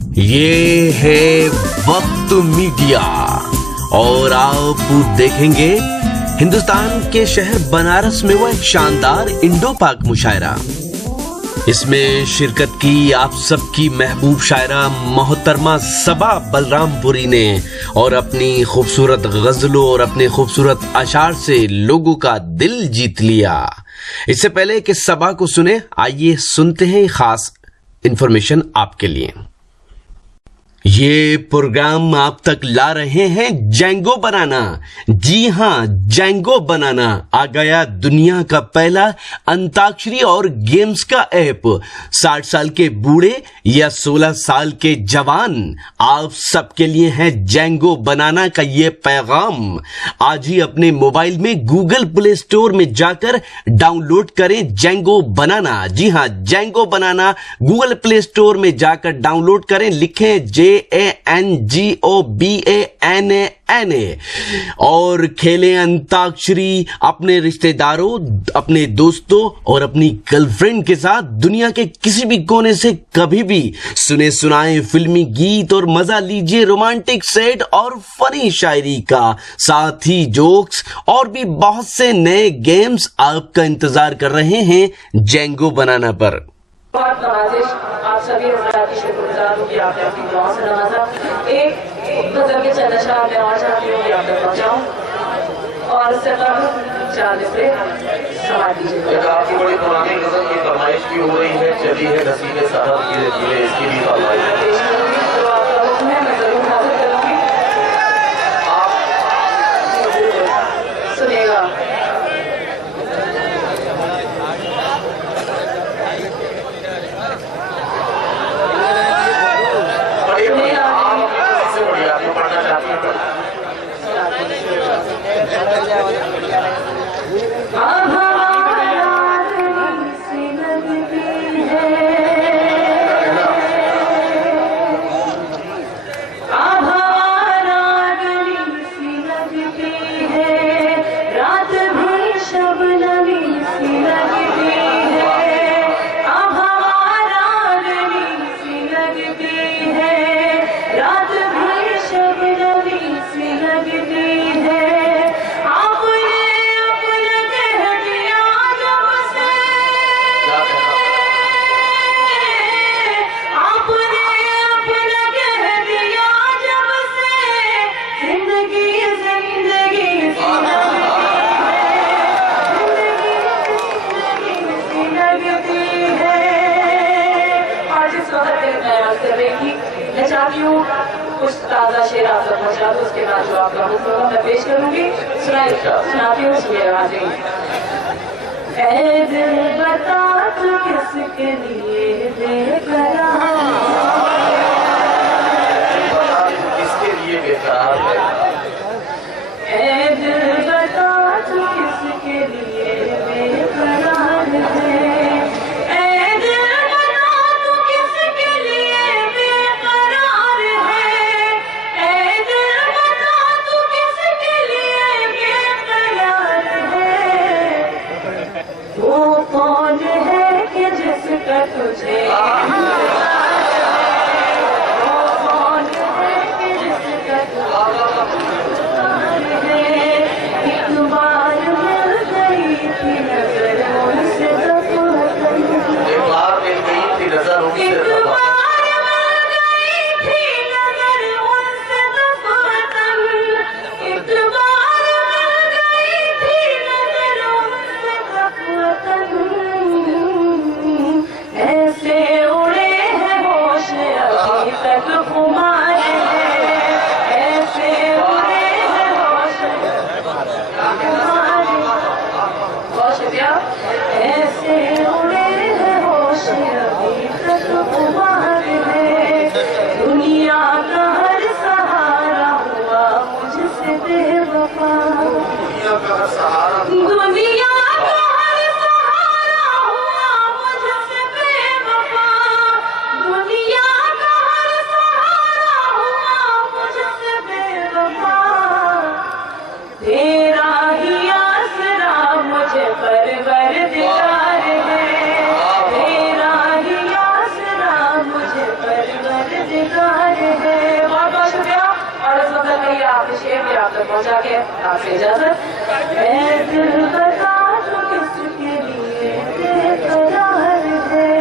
ये है वक्त मीडिया और आप देखेंगे हिंदुस्तान के शहर बनारस में हुआ एक शानदार इंडो पाक मुशायरा। इसमें शिरकत की आप सबकी महबूब शायरा मोहतरमा सबा बलरामपुरी ने और अपनी खूबसूरत गजलों और अपने खूबसूरत अशार से लोगों का दिल जीत लिया। इससे पहले कि सबा को सुने, आइए सुनते हैं खास इंफॉर्मेशन आपके लिए। ये प्रोग्राम आप तक ला रहे हैं जेंगो बनाना। जी हां, जेंगो बनाना आ गया दुनिया का पहला अंताक्षरी और गेम्स का ऐप। 60 साल के बूढ़े या 16 साल के जवान, आप सबके लिए है जेंगो बनाना का ये पैगाम। आज ही अपने मोबाइल में गूगल प्ले स्टोर में जाकर डाउनलोड करें जेंगो बनाना। जी हां, जेंगो बनाना गूगल प्ले स्टोर में जाकर डाउनलोड करें, लिखें JANGOBANANA और खेलें अंताक्षरी अपने रिश्तेदारों, अपने दोस्तों और अपनी गर्लफ्रेंड के साथ दुनिया के किसी भी कोने से कभी भी। सुने सुनाए फिल्मी गीत और मजा लीजिए रोमांटिक सेट और फनी शायरी का, साथ ही जोक्स और भी बहुत से नए गेम्स आपका इंतजार कर रहे हैं जेंगो बनाना पर। आप सभी हज़रात की शुक्रगुजार हूँ कि आपने अपनी दुआओं से नवाजा। एक गजल के चंद अशआर मैं और चाहती हूँ कि आप तक पहुँचाऊँ और उससे कबल चांद से समा दीजिए। आपकी बड़ी पुरानी गजल की फरमाइश भी हो रही है, चली है नसीबे साहब की जिले, इसकी भी फरमाइश तो आपका हुक्म है, मैं जरूर हाजिर करूँगी। आप सुनिएगा। कुछ ताज़ा शेर आप तक पहुँचा दो, उसके बाद जो आपका हुक्म होगा मैं पेश करूँगी। सुनाती हूँ, सुनिएगा। हाजिर ऐ दिल बता तू किसके लिए बेकरार, किसके लिए बेकरार है। ऐ दिल बता तू किसके लिए बेकरार है। तुझे मजेदार है। बहुत बहुत शुक्रिया। और इस वक्त कहिए आप शेर भी आप तक पहुंचा के आपसे इजाजत। ऐ दिल बता तू किसके लिए बेकरार है,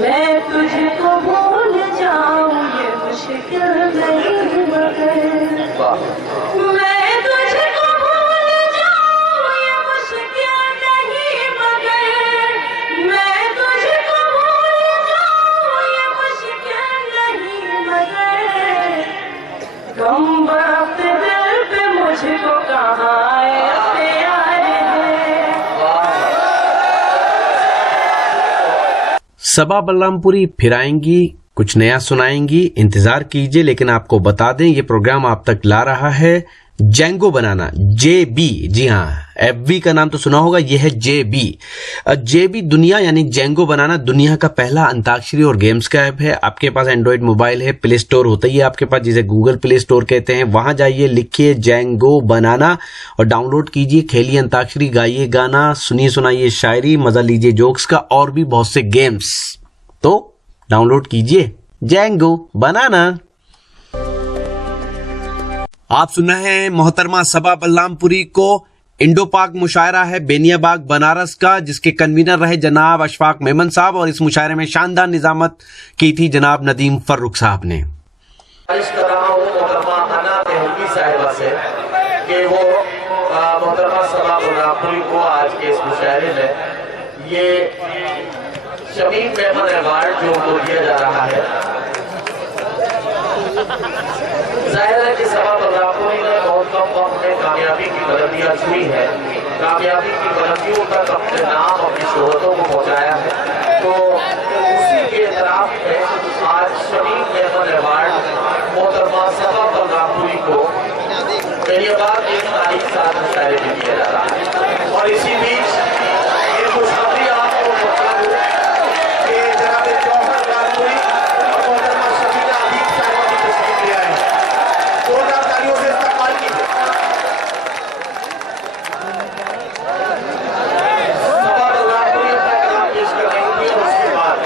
मैं तुझको भूल जाऊं ये मुश्किल नहीं मगर, मैं तुझको भूल जाऊं ये मुश्किल नहीं मगर, मैं तुझको भूल जाऊं ये मुश्किल नहीं मगर, कम वक्त दिल पे मुझको कहाँ प्यार है। सबा बलरामपुरी फिर आएंगी, कुछ नया सुनाएंगी, इंतजार कीजिए। लेकिन आपको बता दें ये प्रोग्राम आप तक ला रहा है जेंगो बनाना, JB। जी हाँ, FB का नाम तो सुना होगा, यह है JB। JB दुनिया यानी जेंगो बनाना दुनिया का पहला अंताक्षरी और गेम्स का ऐप है। आपके पास एंड्रॉइड मोबाइल है, प्ले स्टोर होता ही है आपके पास, जिसे गूगल प्ले स्टोर कहते हैं। वहां जाइए, लिखिए जेंगो बनाना और डाउनलोड कीजिए। खेलिए अंताक्षरी, गाइए गाना, सुनिए सुनाइए शायरी, मजा लीजिए जोक्स का, और भी बहुत से गेम्स। तो डाउनलोड कीजिए जेंगो बनाना। आप सुन रहे हैं मोहतरमा सबा बलरामपुरी को। इंडो पाक मुशायरा है बेनियाबाग बनारस का, जिसके कन्वीनर रहे जनाब अशफाक मेमन साहब, और इस मुशायरे में शानदार निजामत की थी जनाब नदीम फर्रुख साहब ने। साहिबा से कि वो मोहतरमा सबा बलरामपुरी को आज के इस मुशायरे में ये शमीम मेमन अवार्ड जो उनको दिया जा रहा है, जाहिर है कि सबा बलरामपुरी ने बहुत कम वक्त में कामयाबी की बुलंदियां छुई है, कामयाबी की बुलंदियों तक अपने नाम, अपनी शोहरतों को पहुंचाया है। तो उसी के इतराफ में आज शमीम मेमन अवार्ड मोहतरमा सबा बलरामपुरी को बेनियाबाग एक तारीख साल मुशायरे में दिया जा रहा है। और इसी बीच ये खुशखबरी आपको बता दूं कि जनाब जौहर गारपुरी और मोहतरमा शमीना अदीब साहिबा की तस्वीर लिया है। जोरदार तालियों से इस्तेमाल कीजिए। सबा बलरामपुरी अपना कलाम पेश कर रही थी और उसके बाद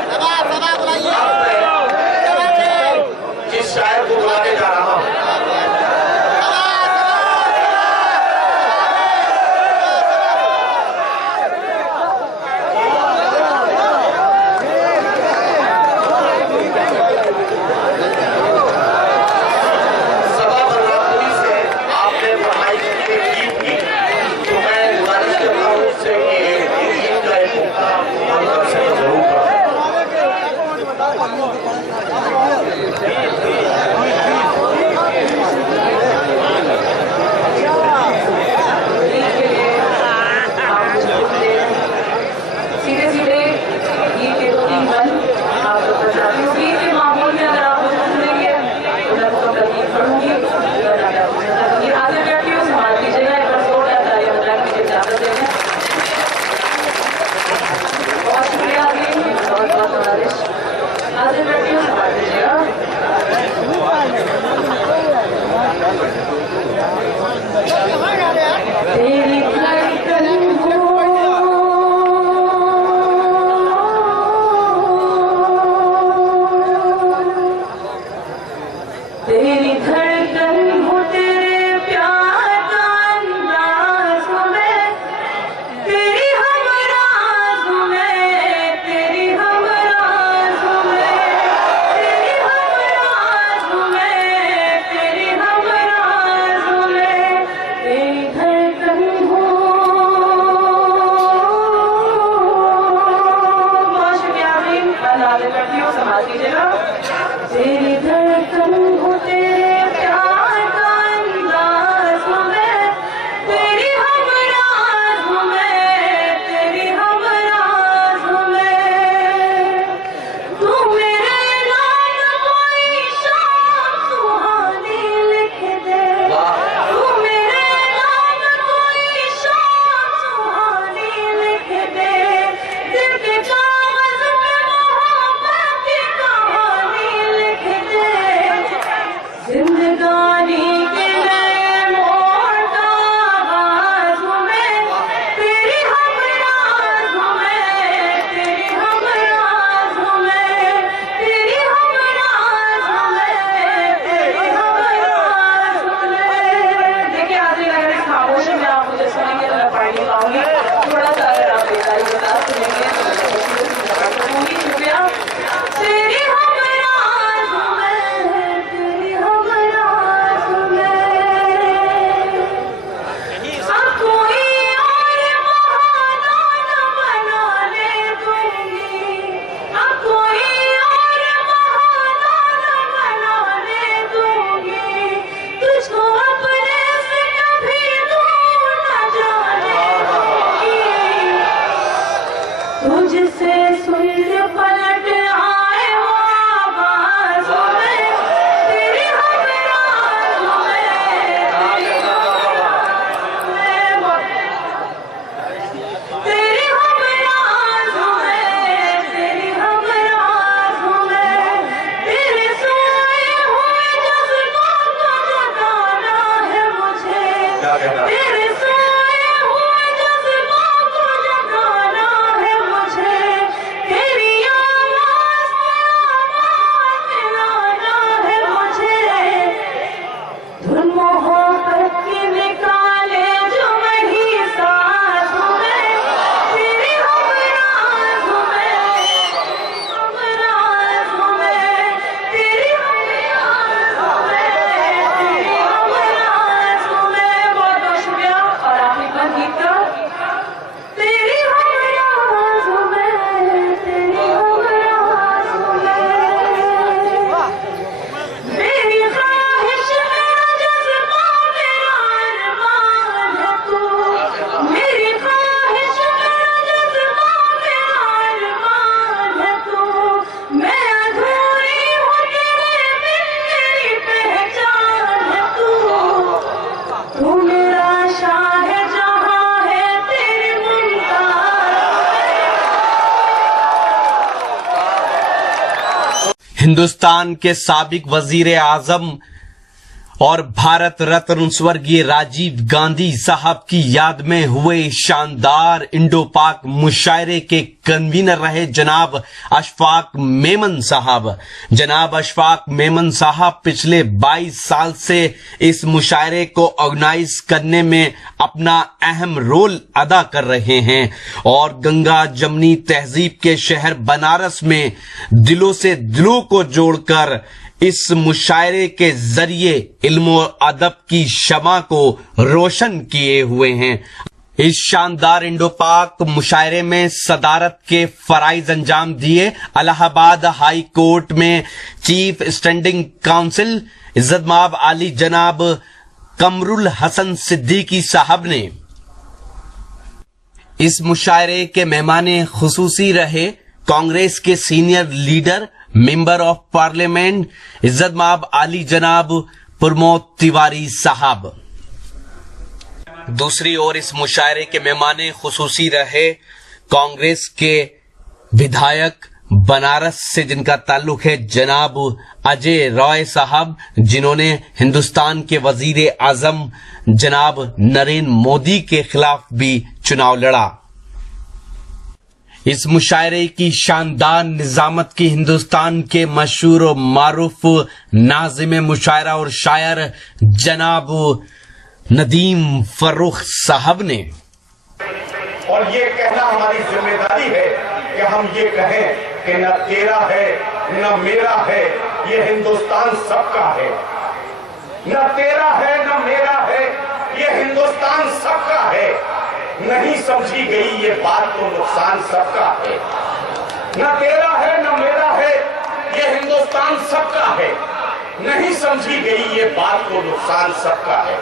हिंदुस्तान के साबिक वजीर आजम और भारत रत्न स्वर्गीय राजीव गांधी साहब की याद में हुए शानदार इंडो पाक मुशायरे के कन्वीनर रहे जनाब अशफाक मेमन साहब। जनाब अशफाक मेमन साहब पिछले 22 साल से इस मुशायरे को ऑर्गेनाइज करने में अपना अहम रोल अदा कर रहे हैं और गंगा जमनी तहजीब के शहर बनारस में दिलों से दिलों को जोड़कर इस मुशायरे के जरिए इल्म और अदब की शमा को रोशन किए हुए हैं। इस शानदार इंडो पाक मुशायरे में सदारत के फराइज अंजाम दिए इलाहाबाद हाई कोर्ट में चीफ स्टैंडिंग काउंसिल इज्जतमाब आली जनाब कमरुल हसन सिद्दीकी साहब ने। इस मुशायरे के मेहमान खुसूसी रहे कांग्रेस के senior leader member of parliament इज्जतमाब आली जनाब प्रमोद तिवारी साहब। दूसरी ओर इस मुशायरे के मेहमान खुसूसी रहे कांग्रेस के विधायक बनारस से जिनका ताल्लुक है जनाब अजय रॉय साहब, जिन्होंने हिंदुस्तान के वजीर आजम जनाब नरेंद्र मोदी के खिलाफ भी चुनाव लड़ा। इस मुशायरे की शानदार निजामत की हिंदुस्तान के मशहूर और मारूफ नाज़िम मुशायरा और शायर जनाब नदीम फर्रुख साहब ने। और ये कहना हमारी जिम्मेदारी है कि हम ये कहें कि न तेरा है न मेरा है, ये हिंदुस्तान सबका है। न तेरा है न मेरा है, ये हिंदुस्तान सबका है। नहीं समझी गई ये बात तो नुकसान सबका है। न तेरा है न मेरा है, ये हिंदुस्तान सबका है। नहीं समझी गई ये बात तो नुकसान सबका है।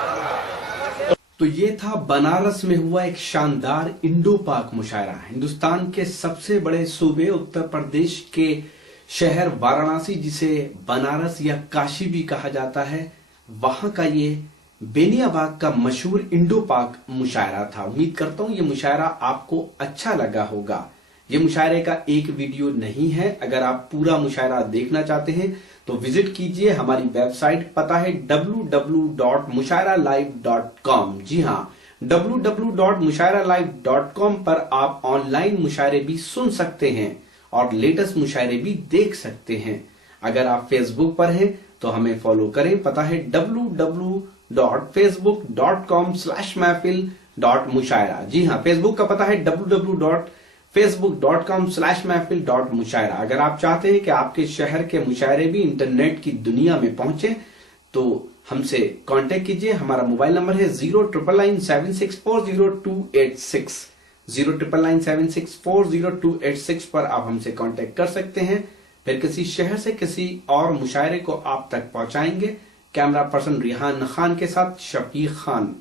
तो ये था बनारस में हुआ एक शानदार इंडो पाक मुशायरा। हिंदुस्तान के सबसे बड़े सूबे उत्तर प्रदेश के शहर वाराणसी, जिसे बनारस या काशी भी कहा जाता है, वहां का ये बेनियाबाग का मशहूर इंडो पाक मुशायरा था। उम्मीद करता हूं ये मुशायरा आपको अच्छा लगा होगा। ये मुशायरे का एक वीडियो नहीं है, अगर आप पूरा मुशायरा देखना चाहते हैं तो विजिट कीजिए हमारी वेबसाइट, पता है www.mushairalive.com। जी हाँ, www.mushairalive.com पर आप ऑनलाइन मुशायरे भी सुन सकते हैं और लेटेस्ट मुशायरे भी देख सकते हैं। अगर आप फेसबुक पर हैं तो हमें फॉलो करें, पता है www.facebook.com/महफिल.मुशायरा। जी हाँ, फेसबुक का पता है www.facebook.com/महफिल.मुशायरा। अगर आप चाहते हैं कि आपके शहर के मुशायरे भी इंटरनेट की दुनिया में पहुंचे तो हमसे कांटेक्ट कीजिए। हमारा मोबाइल नंबर है 09997640286। 09997640286 पर आप हमसे कांटेक्ट कर सकते हैं। फिर किसी शहर से किसी और मुशायरे को आप तक पहुंचाएंगे। कैमरा पर्सन रिहान खान के साथ शफीक खान।